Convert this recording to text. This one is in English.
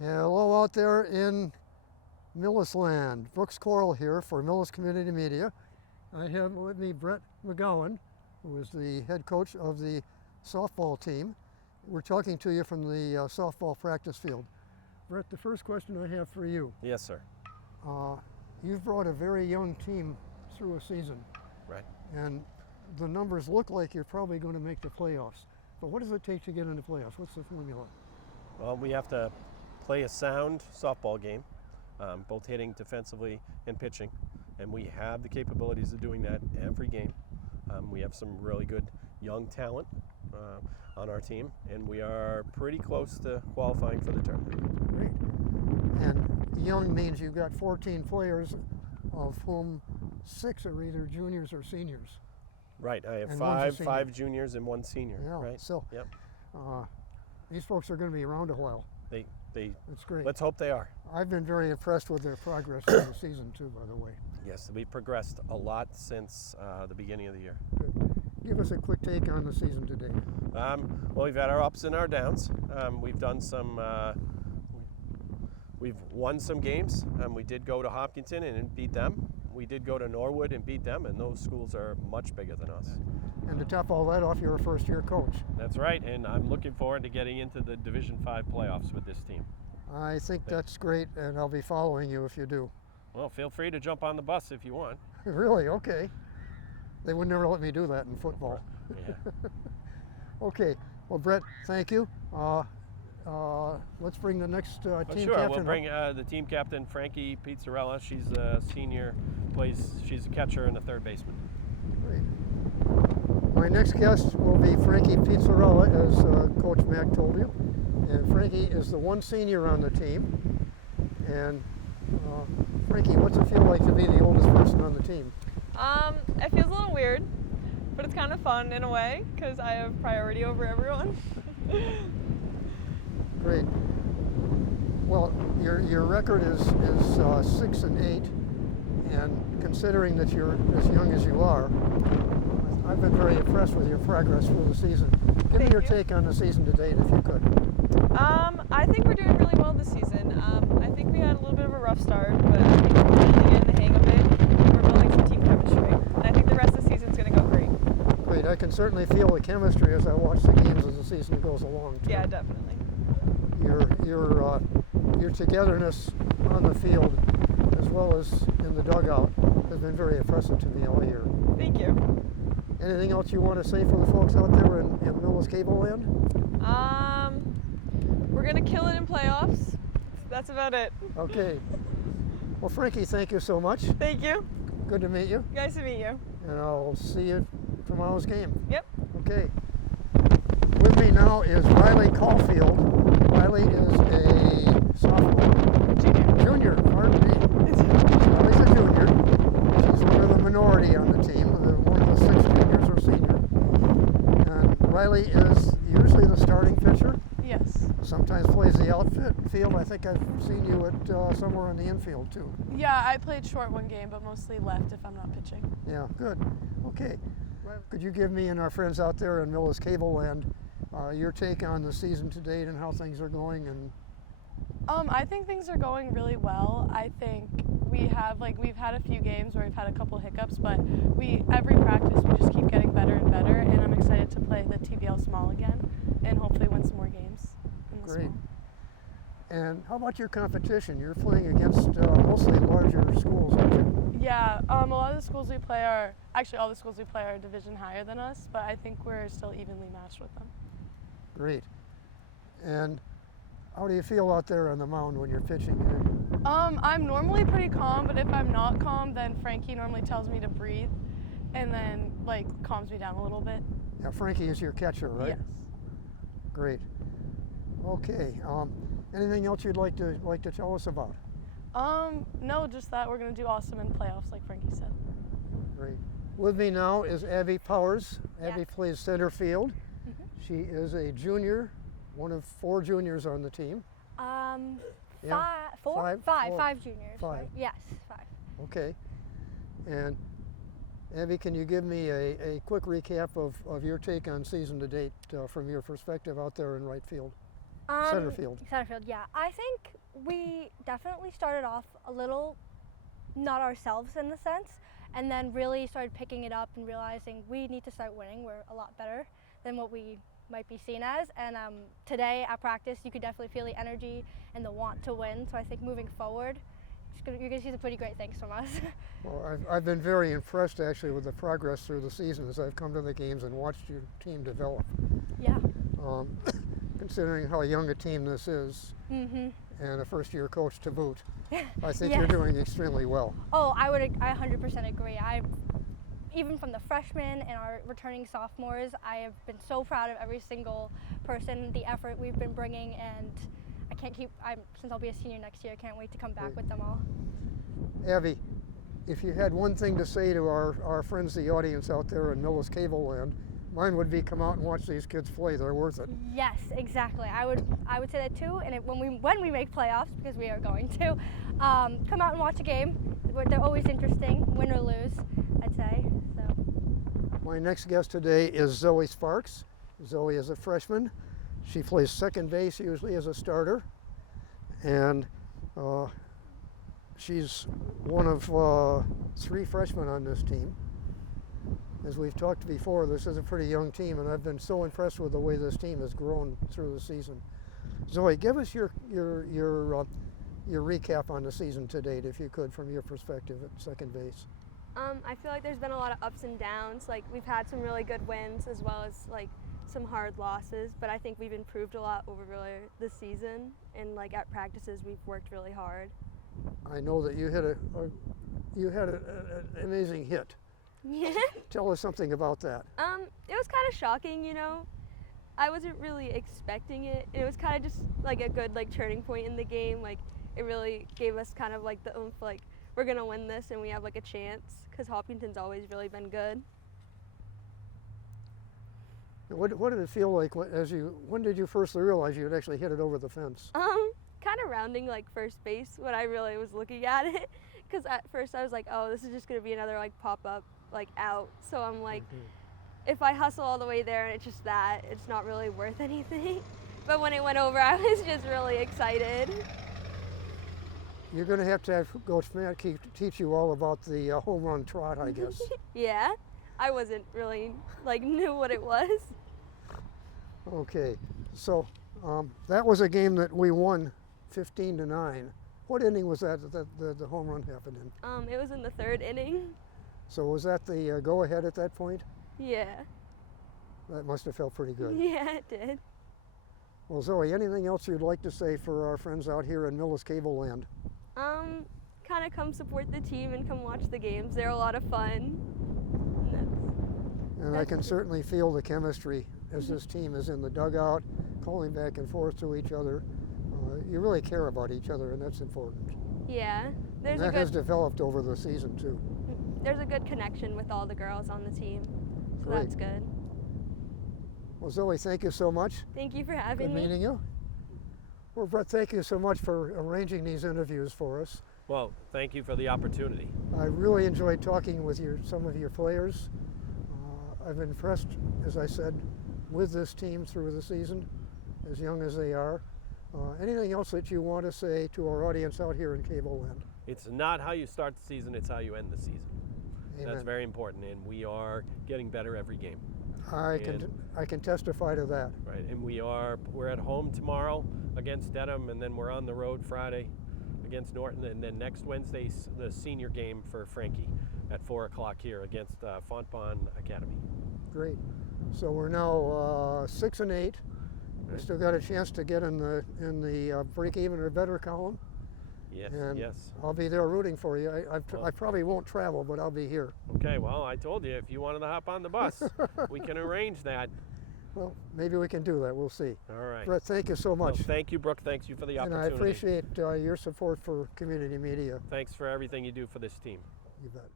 Hello out there in Millisland. Brooks Corl here for Millis Community Media. I have with me Brett McGowan, who is the head coach of the softball team. We're talking to you from the softball practice field. Brett, the first question I have for you. Yes, sir. You've brought a very young team through a season. Right. And the numbers look like you're probably going to make the playoffs. But what does it take to get into playoffs? What's the formula? Well, we have to play a sound softball game, both hitting defensively and pitching, and we have the capabilities of doing that every game. We have some really good young talent on our team, and we are pretty close to qualifying for the tournament. Great. And young means you've got 14 players, of whom 6 are either juniors or seniors. Right. I have And one's a five juniors and 1 senior. Yeah. Right. So Yep. these folks are going to be around a while. That's great. Let's hope they are. I've been very impressed with their progress through the season too, by the way. Yes, we've progressed a lot since the beginning of the year. Good. Give us a quick take on the season today. Well, we've had our ups and our downs. We've done some. We've won some games. We did go to Hopkinton and beat them. We did go to Norwood and beat them, and those schools are much bigger than us. And to top all that off, you're a first-year coach. That's right, and I'm looking forward to getting into the Division 5 playoffs with this team. I think that's great, and I'll be following you if you do. Well, feel free to jump on the bus if you want. Really? Okay. They would never let me do that in football. Yeah. Okay. Well, Brett, thank you. Let's bring the next team Sure, captain we'll bring up. the team captain, Frankie Pizzarella. She's a senior, she's a catcher and a third baseman. Great. My next guest will be Frankie Pizzarella, as Coach Mack told you. And Frankie is the 1 senior on the team. And Frankie, what's it feel like to be the oldest person on the team? It feels a little weird, but it's kind of fun in a way because I have priority over everyone. Great. Well, your record is 6-8, and considering that you're as young as you are, I've been very impressed with your progress through the season. Give me your take on the season to date, if you could. I think we're doing really well this season. I think we had a little bit of a rough start, but I think we're really getting the hang of it. We're building some team chemistry, and I think the rest of the season's going to go great. Great. I can certainly feel the chemistry as I watch the games as the season goes along, too. Yeah, definitely. Your togetherness on the field, as well as in the dugout, has been very impressive to me all year. Thank you. Anything else you want to say for the folks out there in Millis Cable Land? We're going to kill it in playoffs. That's about it. Okay. Well, Frankie, thank you so much. Thank you. Good to meet you. Nice to meet you. And I'll see you tomorrow's game. Yep. Okay. With me now is Riley Caulfield. Riley is a sophomore. Junior, pardon me. Riley's a junior. She's one of the minority on the team, one of the 6 juniors or senior. And Riley is usually the starting pitcher. Yes. Sometimes plays the outfield. I think I've seen you at somewhere in the infield too. Yeah, I played short one game, but mostly left if I'm not pitching. Yeah, good. Okay. Could you give me and our friends out there in Millis Cable Land your take on the season to date and how things are going? And I think things are going really well. I think we've had a few games where we've had a couple hiccups, but every practice we just keep getting better and better, and I'm excited to play the TBL small again and hopefully win some more games in the great. small. And how about your competition? You're playing against mostly larger schools, aren't you? Yeah, a lot of the schools we play are, actually all the schools we play are a division higher than us, but I think we're still evenly matched with them. Great. And how do you feel out there on the mound when you're pitching? I'm normally pretty calm, but if I'm not calm, then Frankie normally tells me to breathe and then calms me down a little bit. Now, Frankie is your catcher, right? Yes. Great. Okay. Anything else you'd like to tell us about? No, just that we're going to do awesome in playoffs, like Frankie said. Great. With me now is Abby Powers. Abby Yes. plays center field. Mm-hmm. She is a junior, one of 4 juniors on the team. Yeah. Five juniors. 5. Right? Yes, 5. Okay. And Abby, can you give me a quick recap of your take on season to date from your perspective out there in right field? Center field. Center field, yeah. I think we definitely started off a little not ourselves in the sense, and then really started picking it up and realizing we need to start winning. We're a lot better than what we might be seen as. And today at practice, you could definitely feel the energy and the want to win. So I think moving forward, you're going to see some pretty great things from us. Well, I've been very impressed actually with the progress through the season as I've come to the games and watched your team develop. Yeah. Considering how young a team this is, Mm-hmm. and a first-year coach to boot, I think Yes. you're doing extremely well. Oh, I 100% agree. Even from the freshmen and our returning sophomores, I have been so proud of every single person, the effort we've been bringing, and since I'll be a senior next year, I can't wait to come back Great. with them all. Abby, if you had one thing to say to our friends, the audience out there in Millis Cable Land, mine would be come out and watch these kids play. They're worth it. Yes, exactly. I would say that too. And when we make playoffs, because we are going to, come out and watch a game. They're always interesting, win or lose, I'd say. So. My next guest today is Zoe Sparks. Zoe is a freshman. She plays second base usually as a starter, and she's one of 3 freshmen on this team. As we've talked before, this is a pretty young team, and I've been so impressed with the way this team has grown through the season. Zoe, give us your recap on the season to date, if you could, from your perspective at second base. I feel like there's been a lot of ups and downs. Like, we've had some really good wins as well as like some hard losses, but I think we've improved a lot over really this season, and like at practices we've worked really hard. I know that you had an amazing hit. Yeah. Tell us something about that. It was kind of shocking, you know. I wasn't really expecting it. It was kind of just like a good like turning point in the game. Like, it really gave us kind of like the oomph, like we're gonna win this and we have like a chance, because Hopkinton's always really been good. What did it feel like when did you first realize you had actually hit it over the fence? Kind of rounding like first base when I really was looking at it, because at first I was like, oh, this is just gonna be another like pop up like out. So I'm like, if I hustle all the way there and it's just that, it's not really worth anything. But when it went over, I was just really excited. You're going to have Coach Matt teach you all about the home run trot, I guess. Yeah, I wasn't really knew what it was. Okay, so that was a game that we won 15-9. What inning was that the home run happened in? It was in the 3rd inning. So was that the go-ahead at that point? Yeah. That must have felt pretty good. Yeah, it did. Well, Zoe, anything else you'd like to say for our friends out here in Millis Cable Land? Kind of come support the team and come watch the games. They're a lot of fun. And I can certainly feel the chemistry as this team is in the dugout, calling back and forth to each other. You really care about each other, and that's important. Yeah, And that has developed over the season too. There's a good connection with all the girls on the team, so Great. that's good. Well, Zoe, thank you so much. Thank you for having Good me. meeting you. Well, Brett, thank you so much for arranging these interviews for us. Well, thank you for the opportunity. I really enjoyed talking with some of your players. I've been impressed, as I said, with this team through the season, as young as they are. Anything else that you want to say to our audience out here in Cable Land? It's not how you start the season, it's how you end the season. Amen. That's very important, and we are getting better every game. I can testify to that. Right, and we're at home tomorrow against Dedham, and then we're on the road Friday against Norton, and then next Wednesday's the senior game for Frankie at 4 o'clock here against Fontbonne Academy. Great. So we're now 6-8. We still got a chance to get in the break even or better column. Yes, And yes. I'll be there rooting for you. I probably won't travel, but I'll be here. Okay, well, I told you if you wanted to hop on the bus, we can arrange that. Well, maybe we can do that. We'll see. All right. Brett, thank you so much. Well, thank you, Brooke. Thanks you for the And opportunity. I appreciate your support for community media. Thanks for everything you do for this team. You bet.